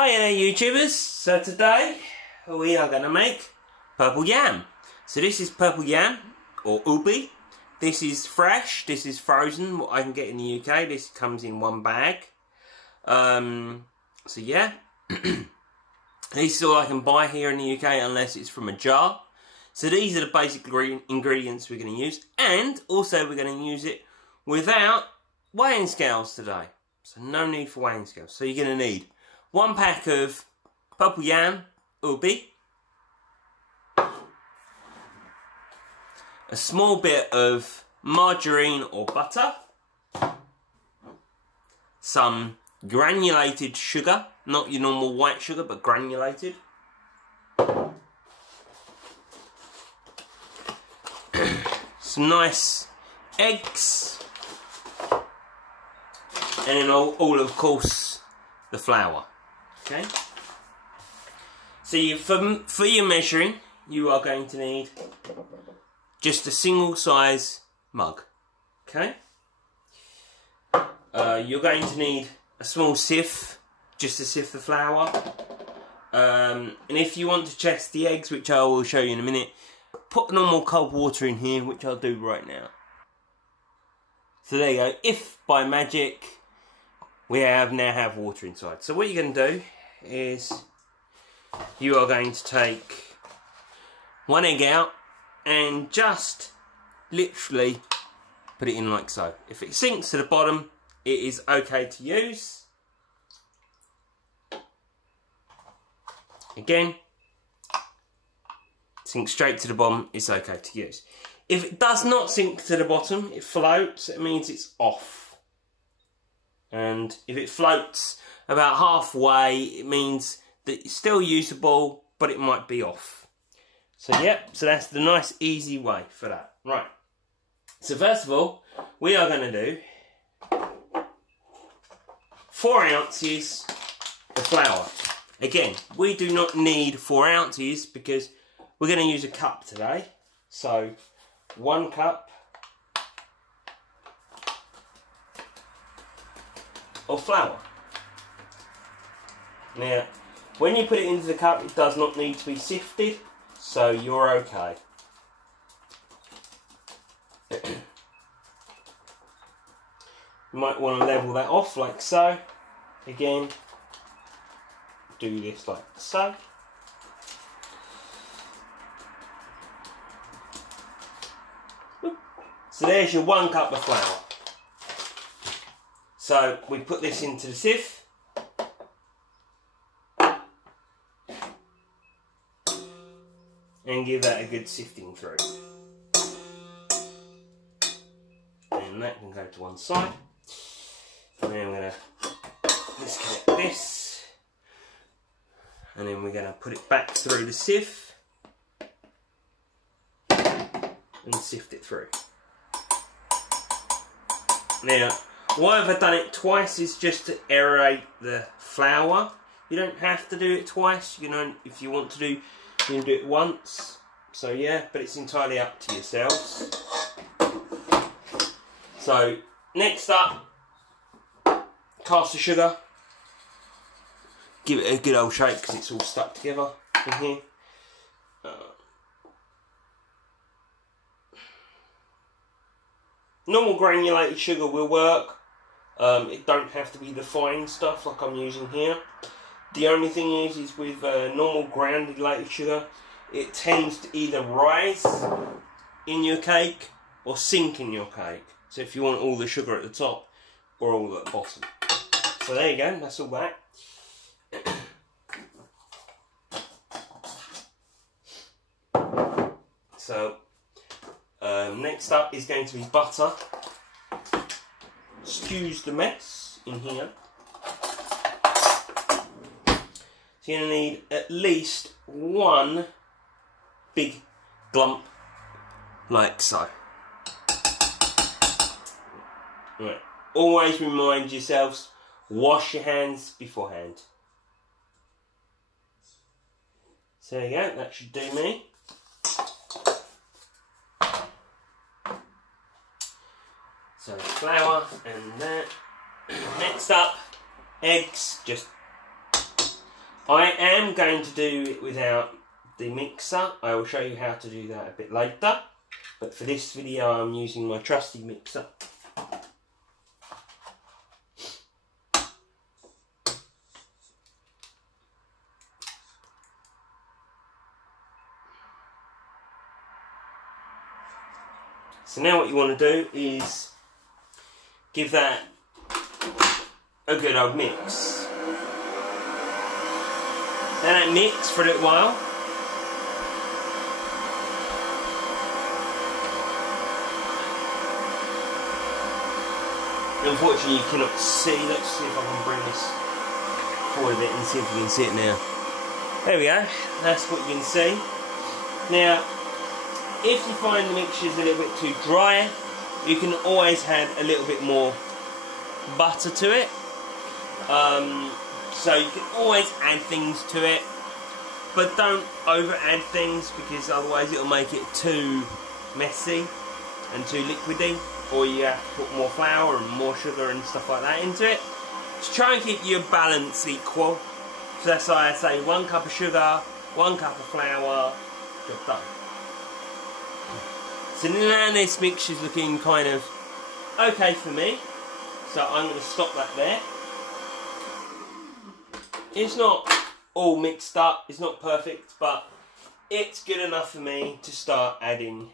Hi there YouTubers, so today we are going to make purple yam. So this is purple yam, or ubi. This is fresh, this is frozen, what I can get in the UK. This comes in one bag. So yeah, this is all I can buy here in the UK unless it's from a jar. So these are the basic ingredients we're going to use. And also we're going to use it without weighing scales today. So no need for weighing scales. So you're going to need 1 pack of purple yam, ubi, a small bit of margarine or butter, some granulated sugar, not your normal white sugar but granulated, some nice eggs, and then all of course the flour. Okay, so for your measuring, you are going to need just a single size mug. Okay, you're going to need a small sieve just to sieve the flour, and if you want to test the eggs, which I will show you in a minute, put normal cold water in here, which I'll do right now. So there you go. If by magic we now have water inside. So what you're going to do is you are going to take 1 egg out and just literally put it in like so. If it sinks to the bottom, it is okay to use. Again, sink straight to the bottom, it's okay to use. If it does not sink to the bottom, it floats, it means it's off. And if it floats about halfway, it means that it's still usable, but it might be off. So yep, so that's the nice easy way for that. Right, so first of all, we are going to do 4 ounces of flour. Again, we do not need 4 ounces because we're going to use a cup today. So 1 cup of flour. Now, when you put it into the cup, it does not need to be sifted, so you're okay. You might want to level that off like so. Again, do this like so. So there's your 1 cup of flour. So we put this into the sieve. And give that a good sifting through. And that can go to one side. And then we're going to disconnect this. And then we're going to put it back through the sieve. And sift it through. Now, why have I done it twice is just to aerate the flour. You don't have to do it twice. You know, if you want to do, you can do it once. So yeah, but it's entirely up to yourselves. So next up, caster sugar. Give it a good old shake because it's all stuck together in here. Normal granulated sugar will work. It don't have to be the fine stuff like I'm using here. The only thing is with normal granulated sugar, it tends to either rise in your cake or sink in your cake. So if you want all the sugar at the top or all at the bottom. So there you go, that's all that. So next up is going to be butter. Excuse the mess in here. So you're going to need at least 1 big glump like so. Right. Always remind yourselves, wash your hands beforehand. So there you go, that should do me. So flour and that. Next up, eggs. Just I am going to do it without the mixer. I will show you how to do that a bit later. But for this video I'm using my trusty mixer. So now what you want to do is give that a good old mix. Let that mix for a little while. Unfortunately you cannot see. Let's see if I can bring this forward a bit and see if you can see it now. There we go. That's what you can see. Now, if you find the mixture is a little bit too dry, you can always add a little bit more butter to it. So you can always add things to it, but don't over add things because otherwise it'll make it too messy and too liquidy, or you have to put more flour and more sugar and stuff like that into it. Just try and keep your balance equal. So that's why I say 1 cup of sugar, 1 cup of flour, job done. So now this mixture's looking kind of okay for me, so I'm going to stop that there. It's not all mixed up, it's not perfect, but it's good enough for me to start adding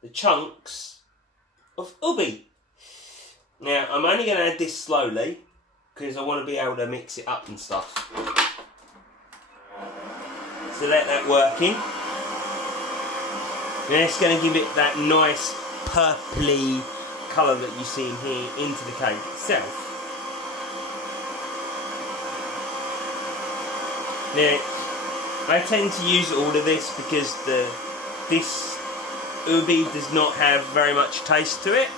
the chunks of ubi. Now I'm only going to add this slowly because I want to be able to mix it up and stuff. So let that work in. And it's going to give it that nice purpley colour that you see in here into the cake itself. Now, I tend to use all of this because this ubi does not have very much taste to it.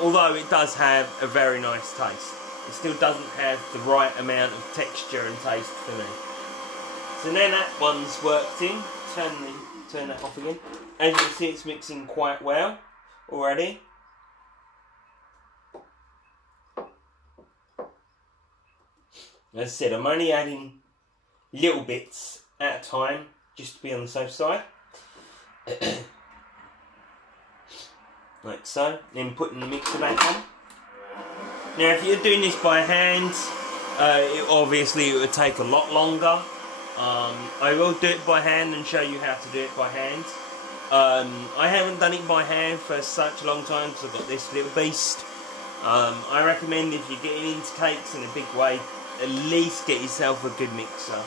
Although it does have a very nice taste. It still doesn't have the right amount of texture and taste for me. So now that one's worked in, turn that off again. As you can see, it's mixing quite well already. As I said, I'm only adding little bits at a time, just to be on the safe side. Like so. Then putting the mixer back on. Now if you're doing this by hand, obviously it would take a lot longer. I will do it by hand and show you how to do it by hand. I haven't done it by hand for such a long time because I've got this little beast. I recommend if you're getting into cakes in a big way, at least get yourself a good mixer.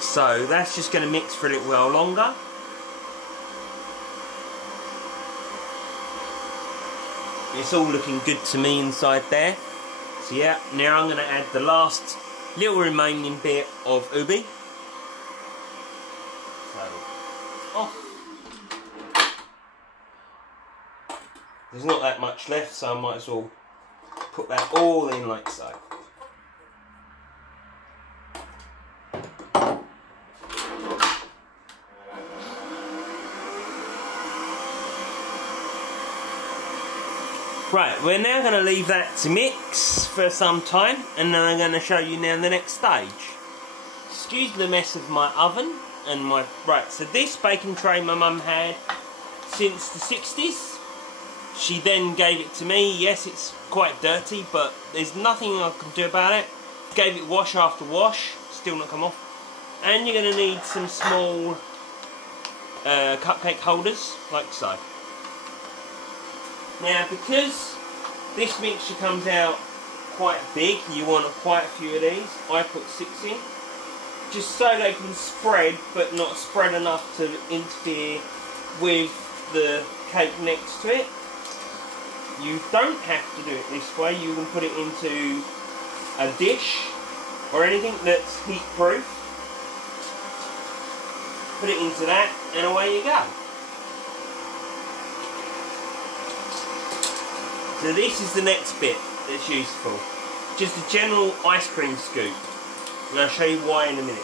So that's just going to mix for a little while longer. It's all looking good to me inside there. So yeah, now I'm going to add the last little remaining bit of ubi. So, off. There's not that much left, so I might as well put that all in like so. Right, we're now going to leave that to mix for some time, and then I'm going to show you now the next stage. Excuse the mess of my oven and my... Right, so this baking tray my mum had since the 60s. She then gave it to me. Yes, it's quite dirty, but there's nothing I can do about it. Gave it wash after wash, still not come off. And you're going to need some small cupcake holders, like so. Now, because this mixture comes out quite big, you want quite a few of these. I put 6 in, just so they can spread, but not spread enough to interfere with the cake next to it. You don't have to do it this way. You can put it into a dish or anything that's heat proof. Put it into that, and away you go. So this is the next bit that's useful. Just a general ice cream scoop. And I'll show you why in a minute.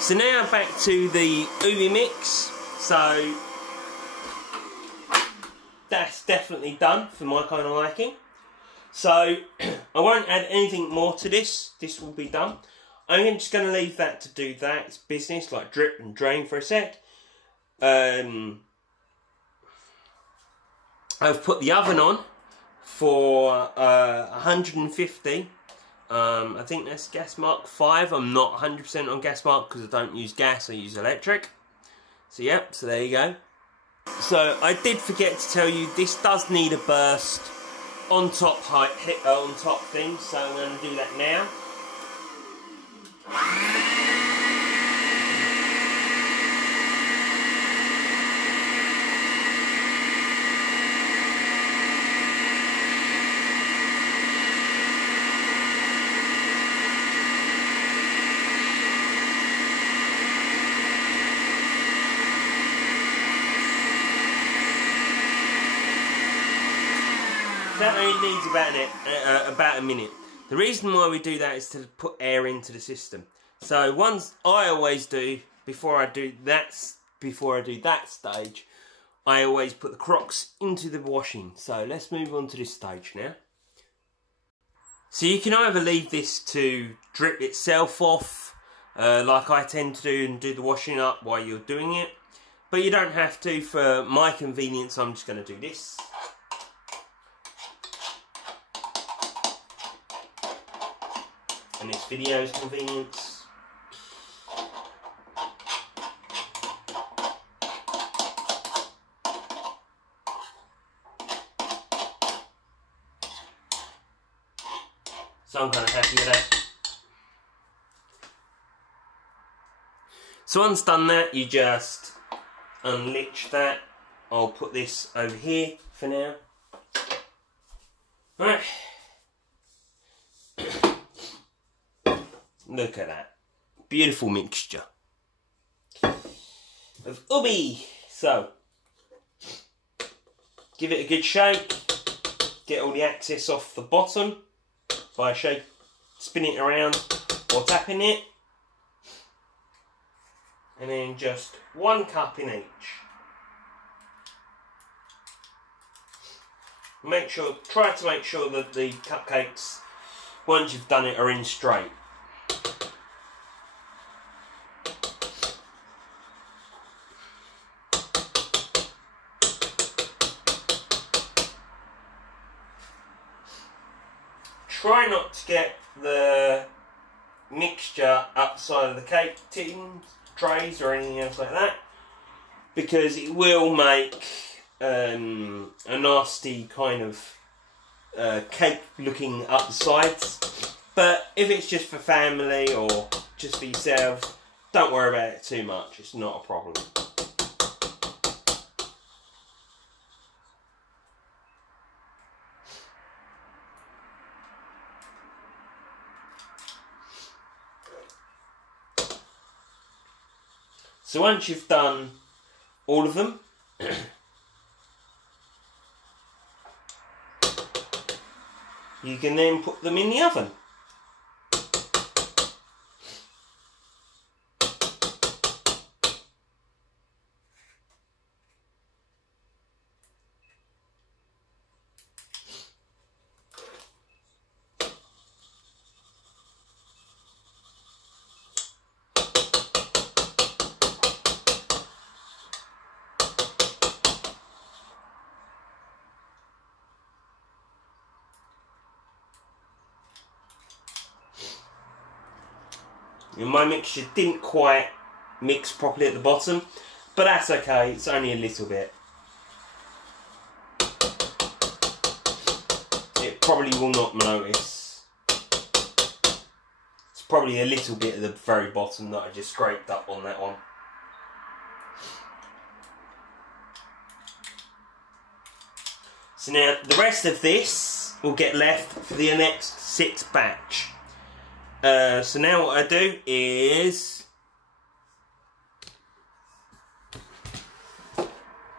So now back to the ubi mix. So that's definitely done for my kind of liking. So I won't add anything more to this. This will be done. I'm just going to leave that to do that. It's business, like drip and drain for a sec. I've put the oven on for 150. I think that's gas mark 5. I'm not 100% on gas mark because I don't use gas, I use electric. So yep, so there you go. So I did forget to tell you, this does need a burst on top height, on top thing, so I'm going to do that now. That only needs about a minute. The reason why we do that is to put air into the system. So once I always do before I do that stage, I always put the crocks into the washing. So let's move on to this stage now. So you can either leave this to drip itself off, like I tend to do, and do the washing up while you're doing it. But you don't have to. For my convenience, I'm just going to do this. And this video's convenience. So I'm kind of happy with that. So once done that, you just unlatch that. I'll put this over here for now. Right. Look at that. Beautiful mixture of ubi. So, give it a good shake. Get all the excess off the bottom by spinning it around or tapping it. And then just 1 cup in each. Try to make sure that the cupcakes, once you've done it, are in straight. Try not to get the mixture outside of the cake tins, trays or anything else like that, because it will make a nasty kind of cake looking up the sides. But if it's just for family or just for yourselves, don't worry about it too much, it's not a problem. So once you've done all of them, you can then put them in the oven. My mixture didn't quite mix properly at the bottom, but that's okay, it's only a little bit. It probably will not notice. It's probably a little bit at the very bottom that I just scraped up on that one. So now the rest of this will get left for the next 6 batch. So now what I do is,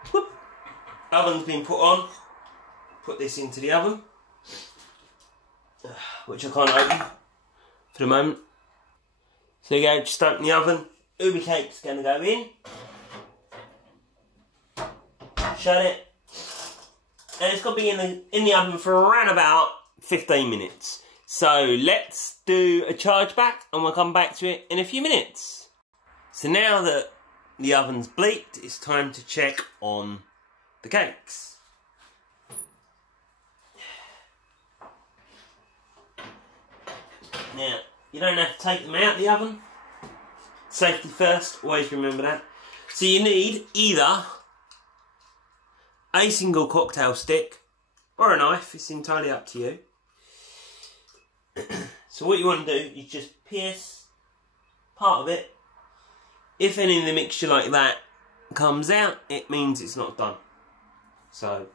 whoop, oven's been put on, put this into the oven, which I can't open for the moment. So you go, just open the oven, ubi cake's going to go in, shut it, And it's got to be in the oven for around about 15 minutes. So let's do a charge back and we'll come back to it in a few minutes. So now that the oven's bleaked, it's time to check on the cakes. Now, you don't have to take them out of the oven. Safety first, always remember that. So you need either a single cocktail stick or a knife, it's entirely up to you. So what you want to do is just pierce part of it. If any of the mixture like that comes out, it means it's not done. So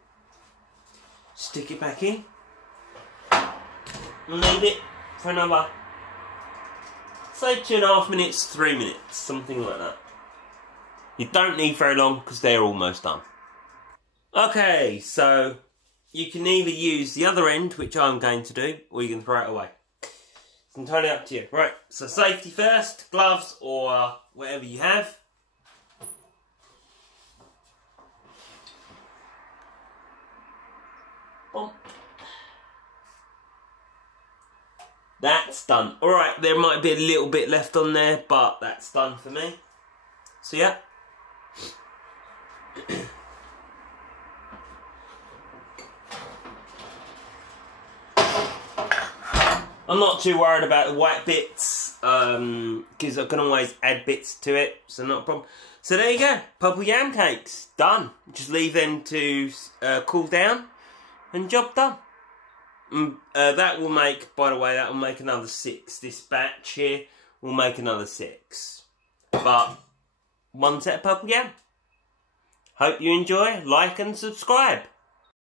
stick it back in and leave it for another, say 2.5 minutes, 3 minutes, something like that. You don't need very long because they're almost done. Okay, so you can either use the other end, which I'm going to do, or you can throw it away. It's entirely up to you. Right, so safety first, gloves or whatever you have. Boom. That's done. Alright, there might be a little bit left on there, but that's done for me. So yeah. I'm not too worried about the white bits, because I can always add bits to it, so not a problem. So there you go, purple yam cakes, done. Just leave them to cool down, and job done. That will make, by the way, that will make another 6. This batch here will make another 6. But, one set of purple yam. Hope you enjoy, like and subscribe.